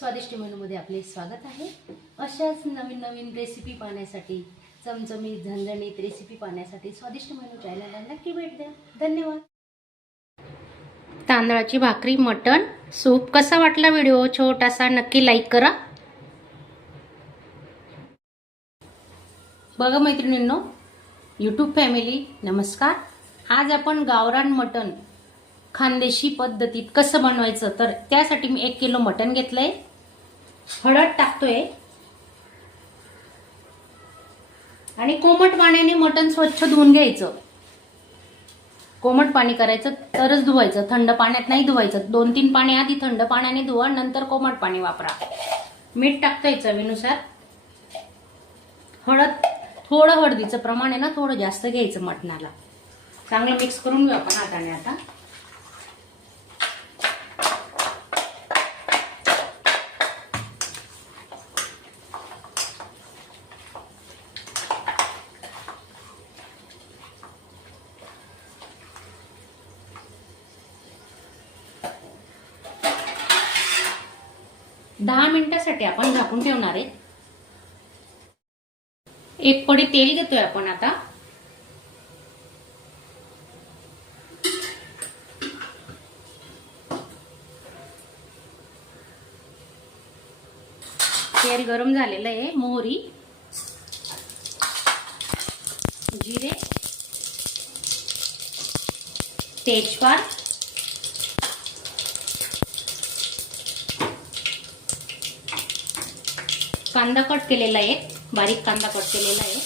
स्वादिष्ट मेनूमध्ये आपले स्वागत आहे। अशाच नवीन नवीन रेसिपी पाहण्यासाठी, चमचमीत झणझणीत रेसिपी पाहण्यासाठी स्वादिष्ट मेनू चॅनलला नक्की भेट द्या। धन्यवाद। तांदळाची भाकरी, मटण, सूप कसा वाटला व्हिडिओ छोटासा नक्की लाईक करा। बघा मैत्रिणींनो, यूट्यूब फॅमिली नमस्कार। आज आपण गावरान मटण खानदेशी पद्धतीत कसं बनवायचं तर त्यासाठी मी 1 किलो मटण घेतलंय। हळद टाकतोय आणि कोमट पाण्याने मटण स्वच्छ धुवून घ्यायचं। कोमट पाणी करायचं तरच धुवायचं, थंड पाण्यात नाही धुवायचं। 2-3 पाणी आधी थंड पाण्याने धुवा, नंतर कोमट पाणी वापरा। मीठ टाकतोय चवीनुसार। हळद, थोडं हळदीचं प्रमाण आहे ना थोडं जास्त घ्यायचं मटणाला। चांगलं मिक्स करून घेऊ आपण हाताने आता। दहा मिनिटांसाठी आपण झाकून ठेवणार आहे। एक पडी तेल घेतोय आपण आता। तेल गरम झालेलं आहे। मोहरी, जिरे, तेजपात, कांदा कट केलेला आहे, बारीक कांदा कट केलेला आहे।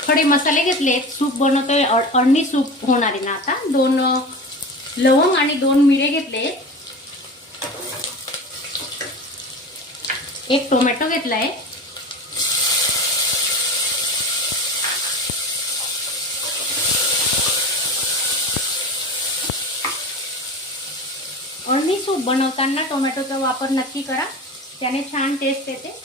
खडे मसाले घेतले, सूप बनवतोय, अळणी सूप होणार आहे ना आता। 2 लवंग आणि 2 मिरे घेतले। 1 टोमॅटो घेतलाय। अळणी सूप बनवताना टोमॅटोचा वापर नक्की करा, त्याने छान टेस्ट येते।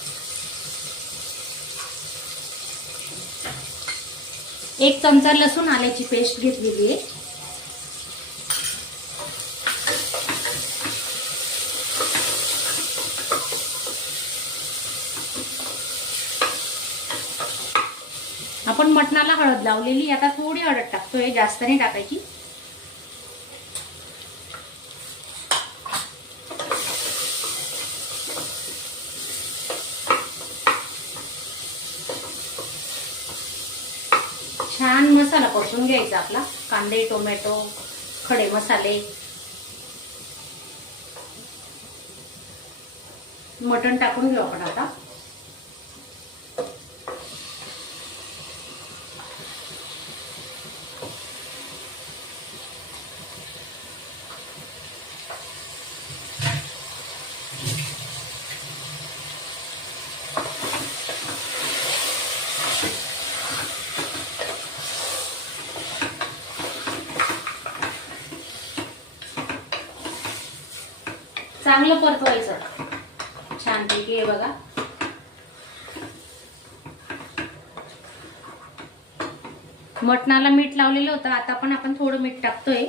1 चमचा लसूण आल्याची पेस्ट घेतलेली आहे। आपण मटणाला हळद लावलेली, आता थोडी हळद टाकतोय, जास्त नाही टाकायची। छान मसाला परतून घ्यायचा आपला, कांदे, टोमॅटो, खडे मसाले। मटण टाकून घेऊ आपण आता। चांगलं परतवायचं छानपैकी। हे बघा, मटणाला मीठ लावलेलं होतं, आता पण आपण थोडं मीठ टाकतोय।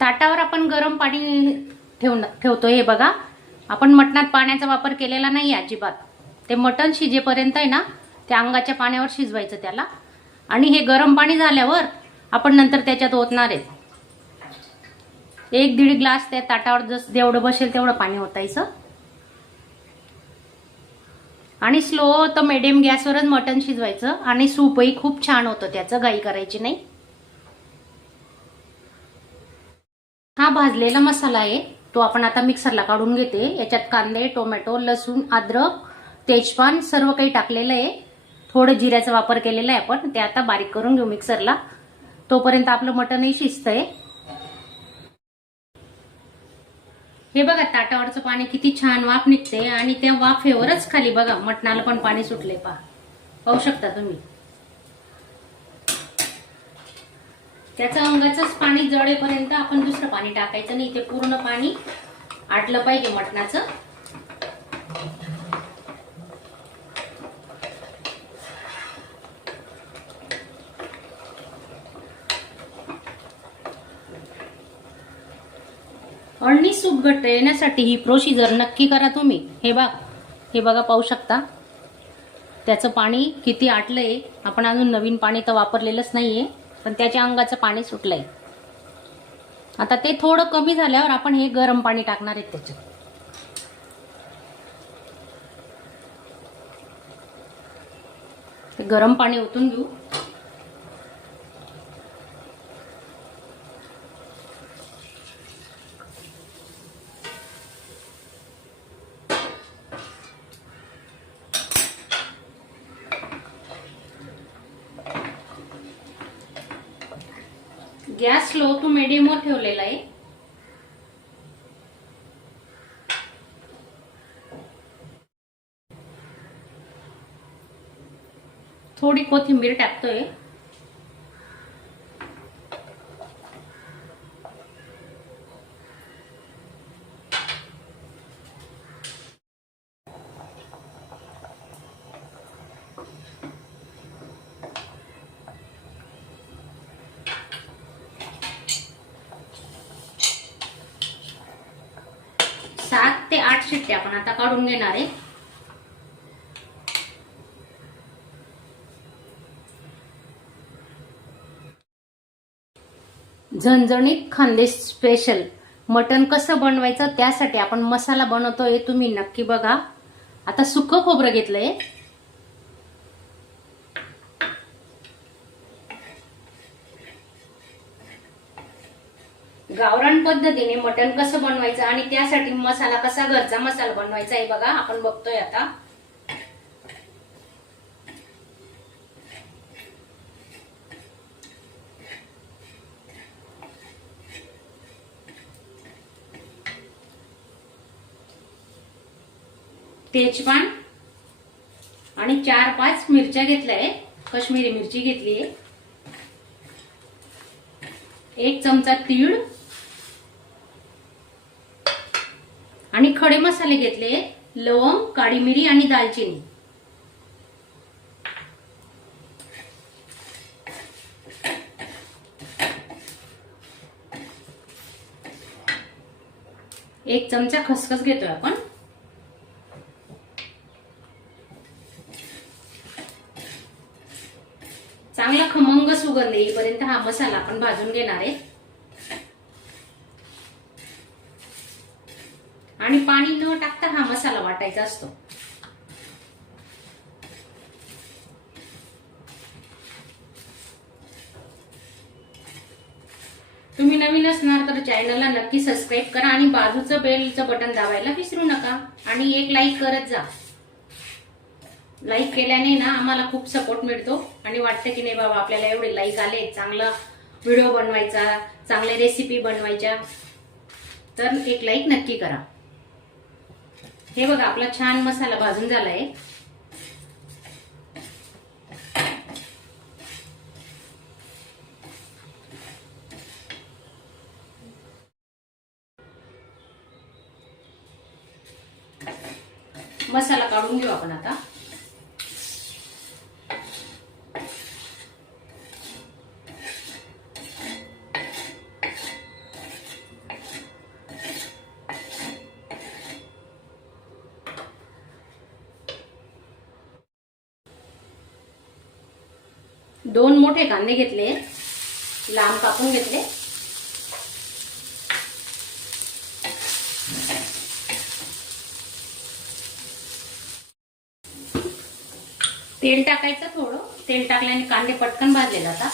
ताटावर आपण गरम पाणी ठेवतोय। हे बघा, आपण मटणात पाण्याचा वापर केलेला नाही अजिबात। ते मटण शिजेपर्यंत आहे ना, त्या अंगाच्या पाण्यावर शिजवायचं त्याला। आणि हे गरम पाणी झाल्यावर आपण नंतर त्याच्यात ओतणार आहे। 1-1.5 ग्लास त्या ताटावर जेवढं बसेल तेवढं पाणी ओतायचं। आणि स्लो तर मीडियम गॅसवरच मटण शिजवायचं। आणि सूपही खूप छान होतं त्याचं, घाई करायची नाही। हा भाजलेला मसाला आहे, तो आपण आता मिक्सरला काढून घेते। याच्यात कांदे, टोमॅटो, लसूण, अद्रक, तेजपान सर्व काही टाकलेलं आहे। थोडं जिऱ्याचा वापर केलेला आहे आपण, ते आता बारीक करून घेऊ मिक्सरला। तोपर्यंत आपलं मटणही शिजतंय. हे बघा ताटावरचं पाणी किती छान वाफ निघते आणि त्या वाफेवरच खाली बघा मटणाला पण पाणी सुटले. पाहू शकता तुम्ही. त्याचं अंगाचंच पाणी जळेपर्यंत आपण दुसरं पाणी टाकायचं नाही. ते पूर्ण पाणी आटलं पाहिजे मटणाचं. अळणी सूप घट्ट येण्यासाठी ही प्रोसिजर नक्की करा तुम्ही. हे बघा पाहू शकता त्याचं पाणी किती आटलंय. आपण अजून नवीन पाणी तर वापरलेलंच नाहीये, पण त्याच्या अंगाचं पाणी सुटलंय. आता ते थोडं कमी झाल्यावर आपण हे गरम पाणी टाकणार आहेत त्याच्यात. ते गरम पाणी ओतून घेऊ. गॅस लो टू मीडियमवर ठेवलेला आहे. थोडी कोथिंबीर टाकतोय. सात ते 8 शिट्ट्या आपण आता काढून घेणार आहे. झणझणीत खानदेश स्पेशल मटण कसं बनवायचं त्यासाठी आपण मसाला बनवतोय. तुम्ही नक्की बघा. आता सुकं खोबरं घेतलंय. गावरान पद्धतीने मटण कसं बनवायचं आणि त्यासाठी मसाला कसा घरचा मसाला बनवायचा आहे बघा आपण बघतोय आता. तेजपान आणि 4-5 मिरच्या घेतल्याय. काश्मीरी मिरची घेतलीये. 1 चमचा तीळ आणि खडे मसाले घेतले. लवंग, काळी मिरी आणि दालचिनी. एक चमचा खसखस घेतोय आपण. चांगला खमंग सुगंध येईपर्यंत हा मसाला आपण भाजून घेणार आहे. आणि पाणी न टाकता हा मसाला वाटायचा असतो. तुम्ही नवीन असणार तर चॅनलला नक्की सबस्क्राईब करा आणि बाजूचं बेलचं बटन दाबायला विसरू नका. आणि एक लाईक करत जा. लाईक केल्याने ना आम्हाला खूप सपोर्ट मिळतो आणि वाटतं की नाही बाबा आपल्याला एवढे लाईक आले, चांगला व्हिडिओ बनवायचा, चांगले रेसिपी बनवायच्या, तर एक लाईक नक्की करा. हे बघा आपला छान मसाला भाजून झालाय. मसाला काढून घेऊ आपण आता. दोन मोठे कांदे घेतले, लांब कापून घेतले. तेल टाकायचं थोडं. तेल टाकल्याने कांदे पटकन भाजले जातात.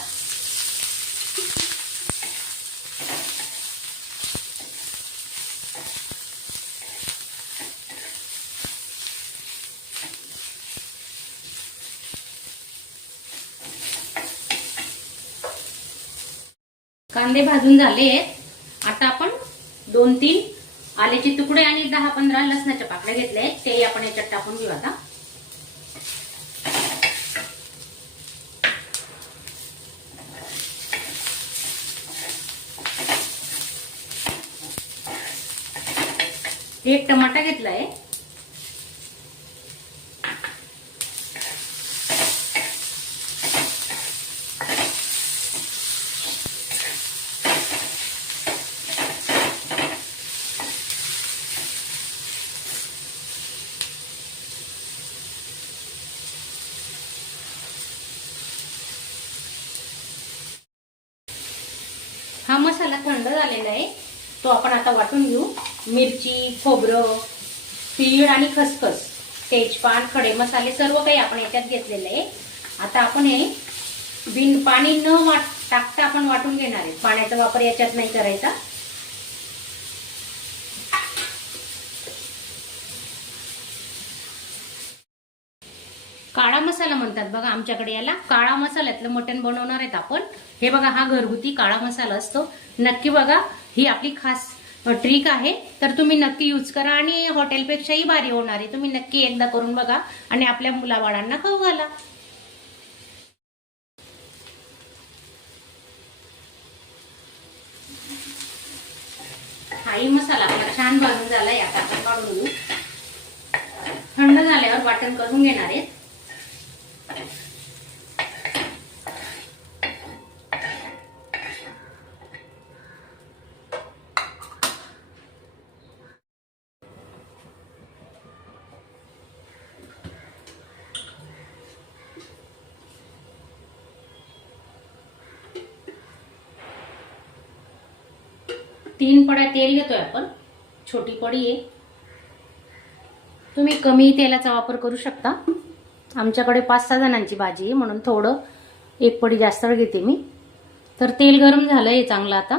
कांदे भाजून झाले आहेत। आता आपण 2-3 आल्याचे तुकडे आणि 10-15 लसणाच्या पाकळ्या घेतल्या आहेत, ते आपण याच्यात टाकून घेऊ आता। एक टमाटा घेतलाय, हा मसाला थंड झालेला आहे, तो आपण आता वाटून घेऊ। मिरची, खोबरं, तीळ आणि खसखस, तेजपान, खडे मसाले सर्व काही आपण याच्यात घेतलेले आहे। आता आपण हे बिन पाणी न टाकता आपण वाटून घेणार आहे, पाण्याचा वापर याच्यात नाही करायचा। काळा मसाला म्हणतात बघा आमच्याकडे याला, काळा मसाल्यातलं मटण बनवणार आहेत आपण। हे बघा, हा घरगुती काळा मसाला असतो, नक्की बघा, ही आपली खास ट्रिक आहे, तर तुम्ही नक्की यूज करा आणि हॉटेलपेक्षाही भारी होणार आहे। तुम्ही नक्की एकदा करून बघा आणि आपल्या मुलाबाळांना खाऊ घाला। हाही मसाला आपला छान भाजून झालाय, आता आपण काढून घेऊ। थंड झाल्यावर वाटण करून घेणार आहे। तीन पड्या तेल घेतोय आपण, छोटी पडी आहे, तुम्ही कमी तेलाचा वापर करू शकता। आमच्याकडे 5-6 जणांची भाजी आहे म्हणून थोडं एक पडी जास्त घेते मी। तर तेल गरम झालंय चांगलं, आता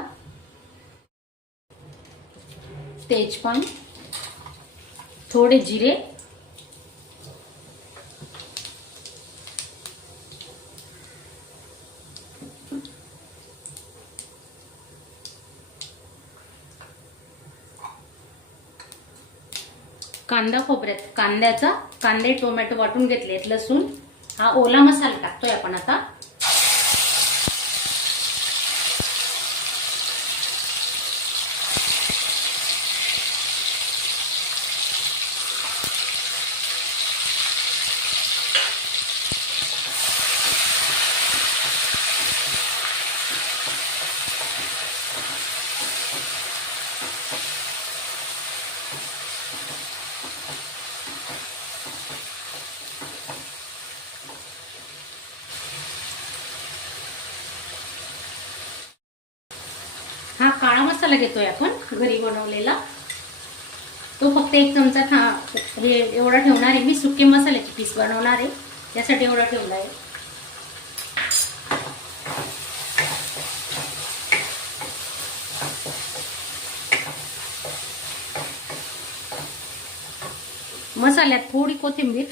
तेजपान, थोडे जिरे, कांदा खोबऱ्यात कांदे टोमॅटो वाटून घेतलेत, लसूण, हा ओला मसाला टाकतोय आपण आता। हा काळा मसाला घेतोय आपण घरी बनवलेला, तो फक्त 1 चमचा एवढा ठेवणार आहे मी। सुके मसाल्याची पीस बनवणार आहे, त्यासाठी एवढा ठेवला आहे। मसाल्यात थोडी कोथिंबीर,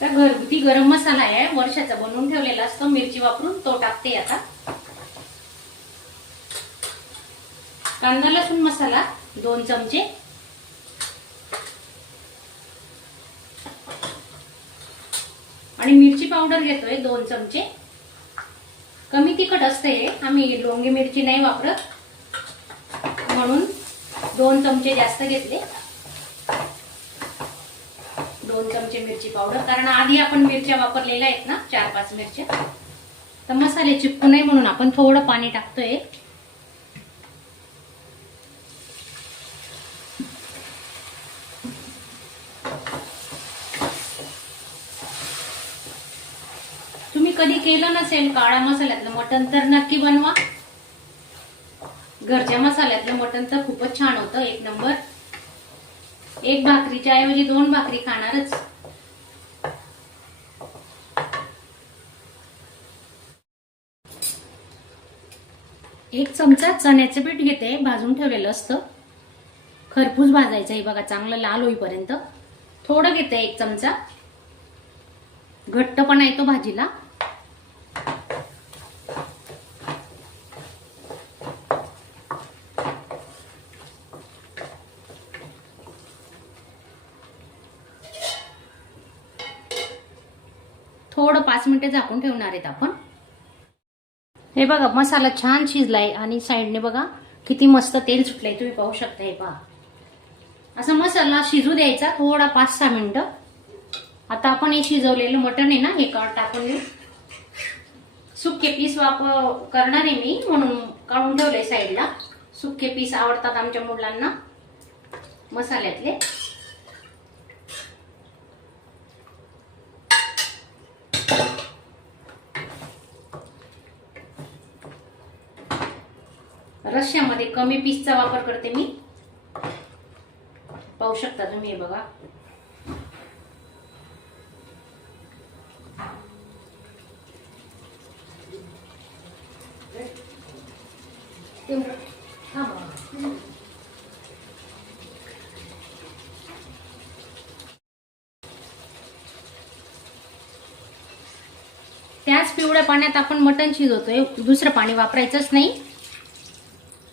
तर घरगुती गरम मसाला आहे, वर्षाचा बनवून ठेवलेला असतो मिरची वापरून, तो टाकते आता। कांदा लसूण मसाला 2 चमचे, आणि मिरची पावडर घेतोय 2 चमचे। कमी तिखट असते, आम्ही लोंगी मिरची नाही वापरत म्हणून 2 चमचे जास्त घेतले। 2 चमचे मिरची पावडर, कारण आधी आपण मिरच्या वापरलेल्या आहेत ना, 4-5 मिरच्या, तर मसाले चिपकू नये म्हणून आपण थोडं पाणी टाकतोय। तुम्ही कधी केलं नसेल काळा मसाल्यातलं मटण तर नक्की बनवा। घरच्या मसाल्यातलं मटण तर खूपच छान होतं, 1 नंबर। 1 भाकरीच्या ऐवजी 2 भाकरी खाणारच। एक चमचा चण्याचे पीठ घेते, भाजून ठेवलेलं असतं। खरपूस भाजायचं आहे बघा, चांगलं लाल होईपर्यंत. थोडं घेते 1 चमचा, घट्टपणा येतो भाजीला. थोडं 5 मिनिटं झाकून ठेवणार आहेत आपण. हे बघा मसाला छान शिजलाय आणि साईडने बघा किती मस्त तेल सुटलंय, तुम्ही पाहू शकता. हे पहा, असा मसाला शिजू द्यायचा थोडा 5-6 मिनिटं. आता आपण हे शिजवलेलं मटण आहे ना, हे टाकून घेऊ. सुके पीस करणार आहे मी, म्हणून काढून ठेवलंय साईडला. सुके पीस आवडतात आमच्या मुलांना मसाल्यातले. रश्श्यामध्ये कमी पीसचा वापर करते मी, पाहू शकता तुम्ही. हे बघा, त्याच पिवळ्या पाण्यात आपण मटण शिजवतोय, दुसरं पाणी वापरायचंच नाही.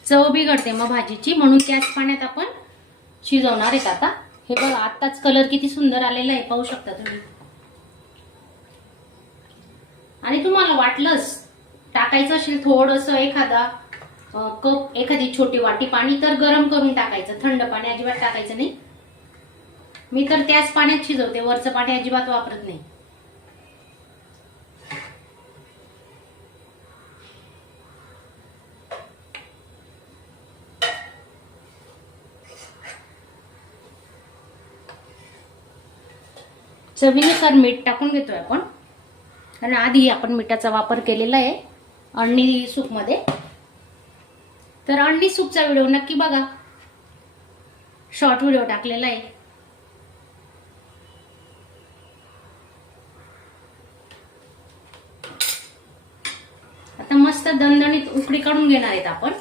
चव बिघडते मग भाजीची, म्हणून त्याच पाण्यात आपण शिजवणार आहेत आता. हे बघा, आत्ताच कलर किती सुंदर आलेला आहे, पाहू शकता तुम्ही. आणि तुम्हाला वाटलंच टाकायचं असेल थोडंसं एखादा कप, एखादी छोटी वाटी पाणी, तर गरम करून टाकायचं. थंड पाणी अजिबात टाकायचं नाही. मी तर त्याच पाण्यात शिजवते, वरचं पाणी अजिबात वापरत नाही. चवीनुसार मीठ टाकून घेतोय आपण, कारण आधी आपण मिठाचा वापर केलेला आहे अळणी सूपमध्ये. तर अळणी सूपचा व्हिडिओ नक्की बघा, शॉर्ट व्हिडिओ टाकलेला आहे. आता मस्त दणदणीत उकळी काढून घेणार आहेत आपण.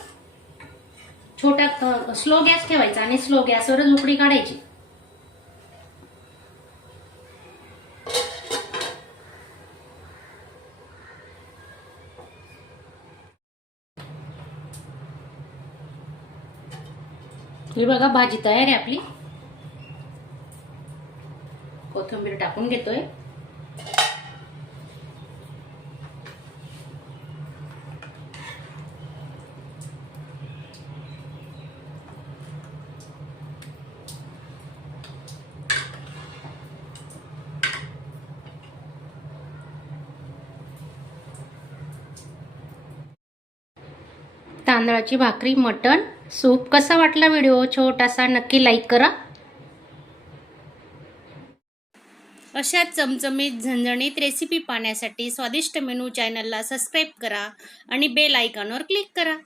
छोटा स्लो गॅस ठेवायचा आणि स्लो गॅसवरच उकळी काढायची. हे बघा, भाजी तयार आहे आपली. कोथिंबीर टाकून घेतोय. तांदळाची भाकरी, मटण सूप. कसा वाटला व्हिडिओ छोटासा, नक्की लाईक करा. अशा चमचमीत झणझणीत रेसिपी पाहण्यासाठी स्वादिष्ट मेनू चॅनलला सबस्क्राईब करा आणि बेल आयकॉनवर क्लिक करा.